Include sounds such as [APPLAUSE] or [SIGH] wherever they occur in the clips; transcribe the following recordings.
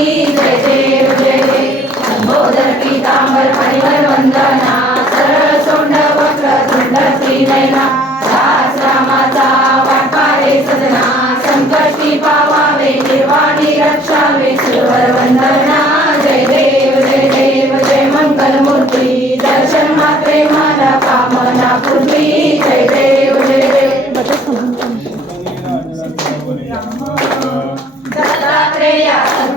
aquí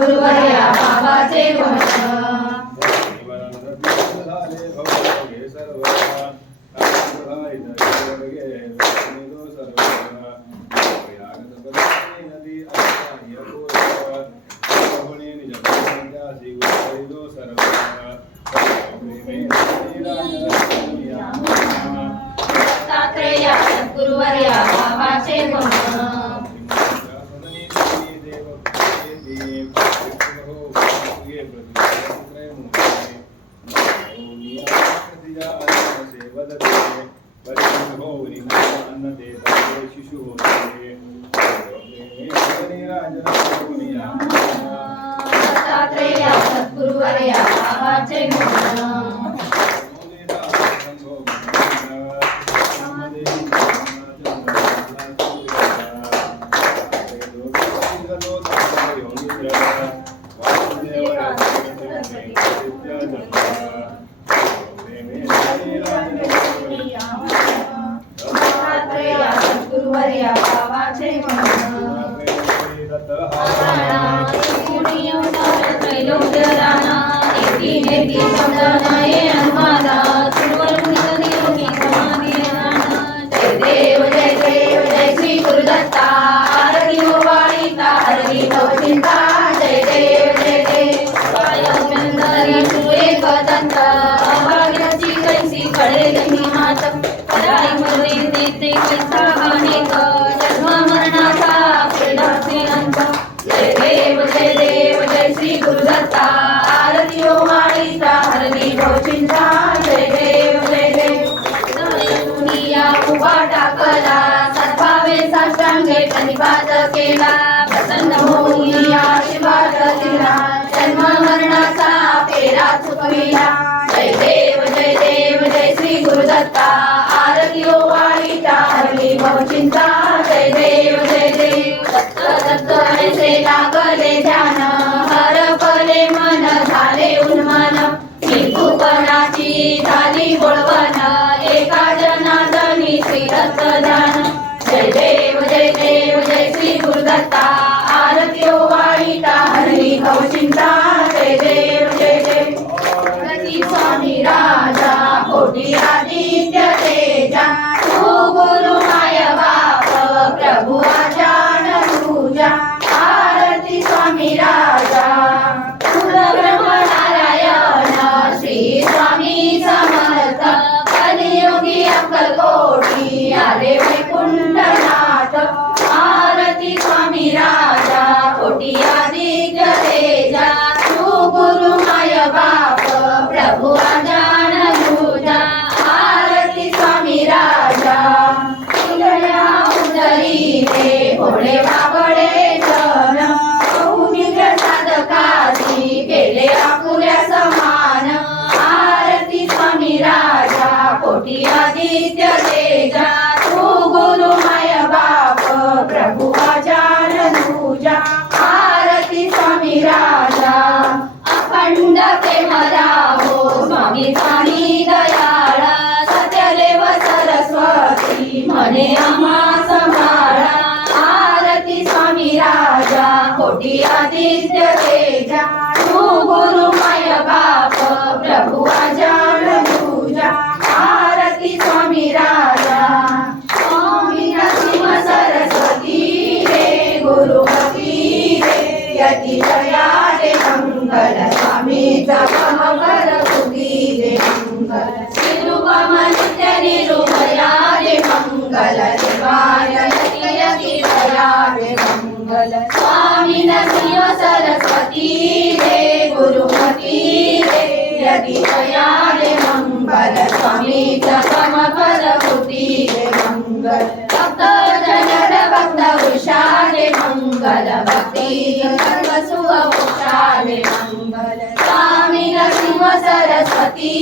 गुरुवया पापाचे वश। गुरुवर्या आशीर्वाद केला प्रसन्न होऊन आशीर्वाद दिला जन्म मरणाचा पेरा चुकविला. जय देव जय देव जय श्री गुरुदत्ता. आरती ओवाळीता हरली चिंता जय देव जय देव. दत्त दत्त ऐसे लागले ध्यान. स्वामी राजा. तुझ ब्रह्म श्री स्वामी समर्थ. कलियुगी अक्कलकोटी आले वैकुंठनाथ. आरती स्वामी राजा कोटी आदित्य तेजा. तू गुरु माय बाप प्रभु आजान तुझा आरती स्वामी राजा. तुझ्या उदरी रे भोळे सरस्वती म्हणे आम्हा आरती स्वामी राजा कोटी आदित्य तेजा. तू गुरु माय बाप प्रभु आजान तुझा. आरती स्वामी राजा. स्वामी नरसिंह सरस्वती रे गुरुमती रे. यती दया रे मंगल स्वामीचा मकर कुटी रे मंगल निरुपम नित्य निरुपया रे मंगल मंगल सरस्वती रे गुरुमती रे दया रे रे स्वामी सरस्वती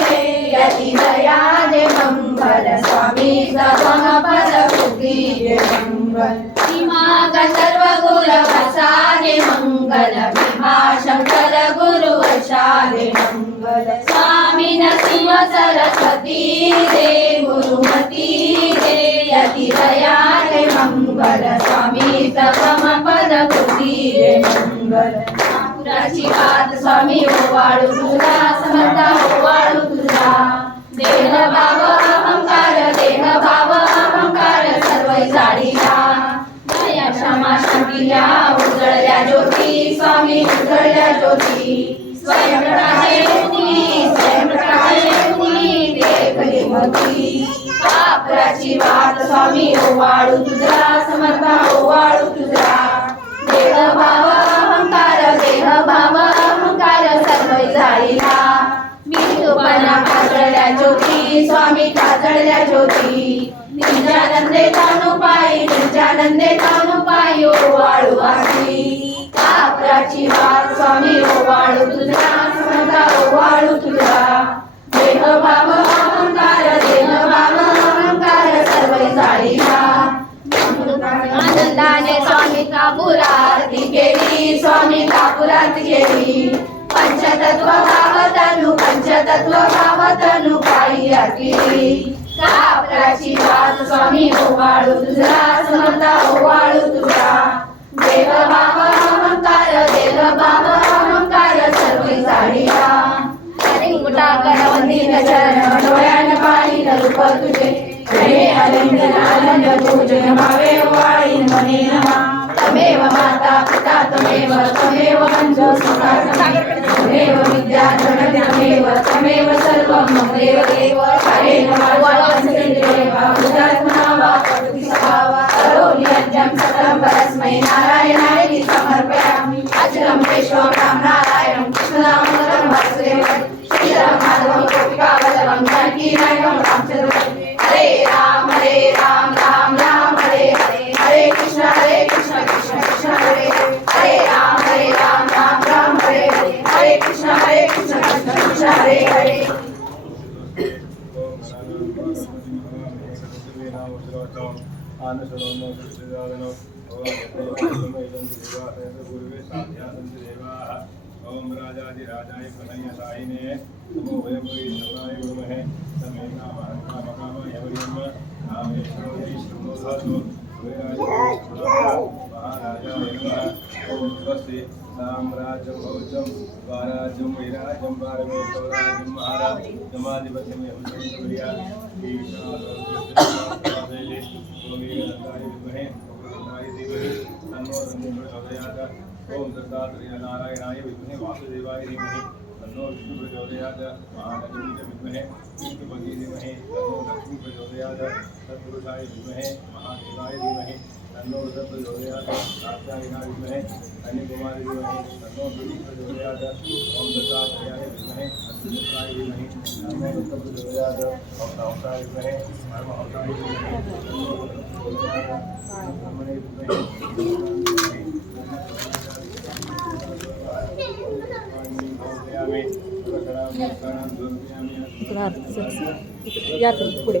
रे यती दया दे मंगल स्वामी सगम पद बुद्धी दे मंगल भीमा गंधर्व गुरु वसा दे मंगल भीमा शंकर गुरु वशा दे सरस्वती रे गुरुमती दे यती मङ्गल स्वामी सगम पद बुद्धी रे मंगल। नागपुराची बात स्वामी ओवाळू तुझा समर्था ओवाळू तुझा देह भाव अहंकार देह भाव अहंकार सर्व जाळीला क्षमा शांतीला उजळल्या ज्योती स्वामी उजळल्या ज्योती. स्वयं प्रकाशे ज्योती स्वयं देखली मोती पापराची वाट स्वामी ओवाळू तुझा समर्था ओवाळू तुझा देह भाव अहंकार देह भाव अहंकार सर्व जाळीला मी तुपना काजळल्या ज्योती स्वामी काजळल्या ज्योती. निजानंदे ताणू पायी निजानंदे ताणू यो वाळू वाचली कापराची वाट स्वामी हो ओ वाळू तुझा समजा हो वाळू तुझा देह भाव अहंकार देह भाव अहंकार सर्व जाळीला. आनंदाने स्वामी कापुरात केली स्वामी कापुरात केली पंचतत्व भावतनु पंचतत्व भावतनु काही केली कापराची वाट स्वामी हो ओवाळू तुझा समता ओवाळू देह भाव अहंकार देह भाव अहंकार सर्व जाळीला मुठा करवंदीन चरण डोळ्यान पाणी रूप तुझे हे आलिंगन आनंद पूजन भावे वाळीन मने नमा तमेव माता पिता तमेव तमेव बंधु सखा तमेव विद्या जगत तमेव तमेव सर्वं मम देव देव हरे नमः సాధ్యం సకలం పరస్మై నారాయణానికి సమర్పయామి అచలం విశ్వకాం నారాయణం కృష్ణనామం వసుదేవం శ్రీరామాధవం గోపికావల్లవం జానకీనాయకం రామచంద్ర ॐ राजाधिराजाय प्रणयसायिने नमो वयमुरीश्वराय गुरुमहे समे कामकामाय वरियम महाराजाय नमः स्वस्ति साम्राज्यं भौजं वाराज्यं वैराज्यं पारमेश्वराज्यं [COUGHS] विद्महे। गोविन्दाय धीमहि तन्नो ओम दत्तात्रेय नारायणाय विद्महे वासुदेवाय धीमहि, तन्नो विष्णु प्रचोदयात् महालक्ष्मी च विद्महे विष्णुपति धीमहि, तन्नो लक्ष्मी प्रचोदयात् तत्पुरुषाय विद्महे, महादेवाय धीमहि, तन्नो रुद्र प्रचोदयात् कात्यायनाय विद्महे, कन्याकुमारी धीमहि, तन्नो दुर्गी प्रचोदयात् ओम दत्तात्रेयाय विद्महे अच्युताय धीमहि, तन्नो दत्त प्रचोदयात् ओम विद्महे परमहंसाय धीमहि तन्नो रुद्र प्रचोदयात् ब्रह्मणे विद्महे पुढे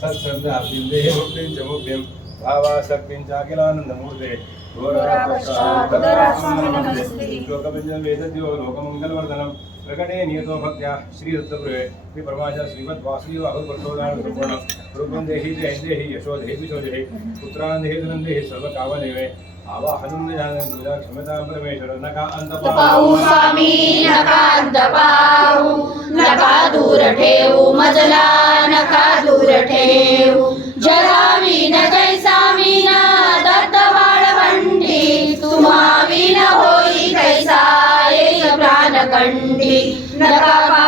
सत्सन्दाब्दिन्दे मुक्तिञ्च भावासक्तिञ्चाखिलानन्दमूर्ते श्लोकपञ्चमेतद्यो लोकमङ्गलवर्धनं प्रकटे नियतो भक्त्या श्रीदत्तगुरुवे श्रीपरमाचा श्रीमद्वासुदेव अहुप्रचोदान सम्पूर्ण रूपं देहि जयन्देहि यशोधेहि शोधेहि पुत्रान्देहि धनन्देहि सर्वकामदेवे. आवाहनं जानं नका अंत पाहू. नका दूर ठेवू. मजला नका दूर ठेवू. जगावीन जैसा मीन दत्त वाळवंटी तुम्हा विन होई कैसा येई प्राणकंठी. नका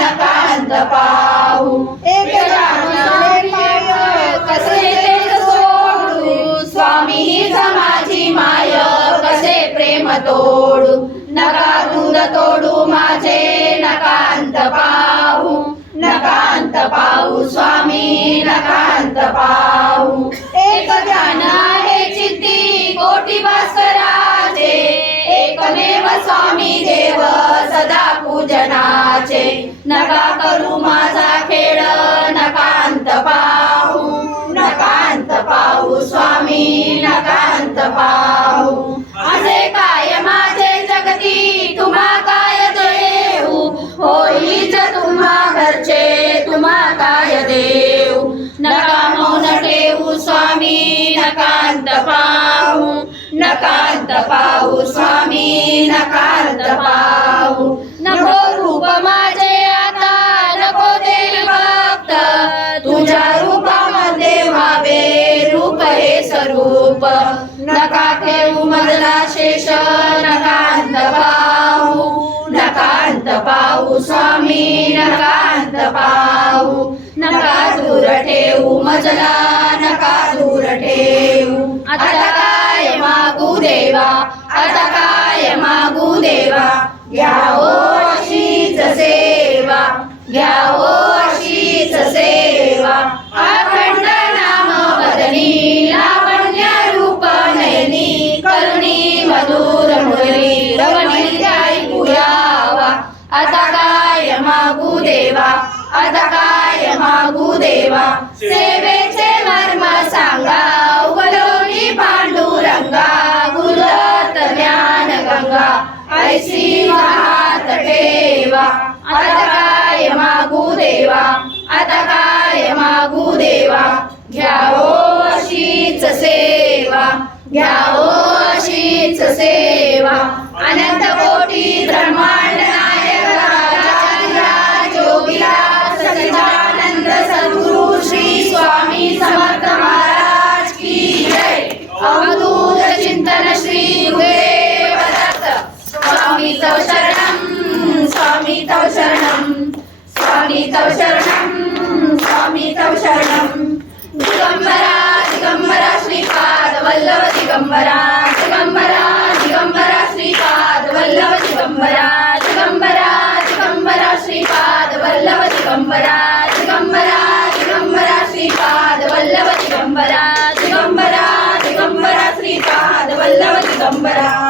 नकांत पाहू. एक कसे ते सोडू? स्वामी हीच माझी माय कसे प्रेम तोडू? नका दूर तोडू माझे नकांत पाहू. नकांत पाहू स्वामी नकांत पाहू. एक ध्यान आहे चित्ती कोटी भास्कराचे एकमेव स्वामी देव सदा पूजनाचे. नका करू माझा खेळ नकांत पाहू नकांत पाहू स्वामी नकांत पाहू. नकांत पाहू स्वामी नकांत पाहू. नको रूप माझे आता नको देवी भक्त तुझ्या रूपामध्ये व्हावे रूप हे स्वरूप. नका ठेवू मजला शेष नकांत पाहू स्वामी नकांत पाहू. नका दूर ठेवू मजला नका दूर ठेवू. आता काय मागू देवा आता काय मागू देवा? घ्यावो अशीच सेवा घ्यावो अशीच मागू देवा सेवेचे मर्म सांगा उगलोनी पांडुरंगा गुरुदत्त ज्ञान गंगा ऐशी हात ठेवा आता काय मागू देवा आता काय मागू देवा? घ्याओ अशीच सेवा घ्याओ अशीच सेवा. अनंत कोटी ब्रह्मा తవ శరణం స్వామి తవ శరణం. స్వామి తవ శరణం స్వామి తవ శరణం. దిగంబర దిగంబర శ్రీపాద వల్లవ దిగంబర. దిగంబర దిగంబర శ్రీపాద వల్లవ దిగంబర. దిగంబర దిగంబర శ్రీపాద వల్లవ దిగంబర. దిగంబర దిగంబర శ్రీపాద వల్లవ దిగంబర. దిగంబర దిగంబర శ్రీపాద వల్లవ దిగంబర.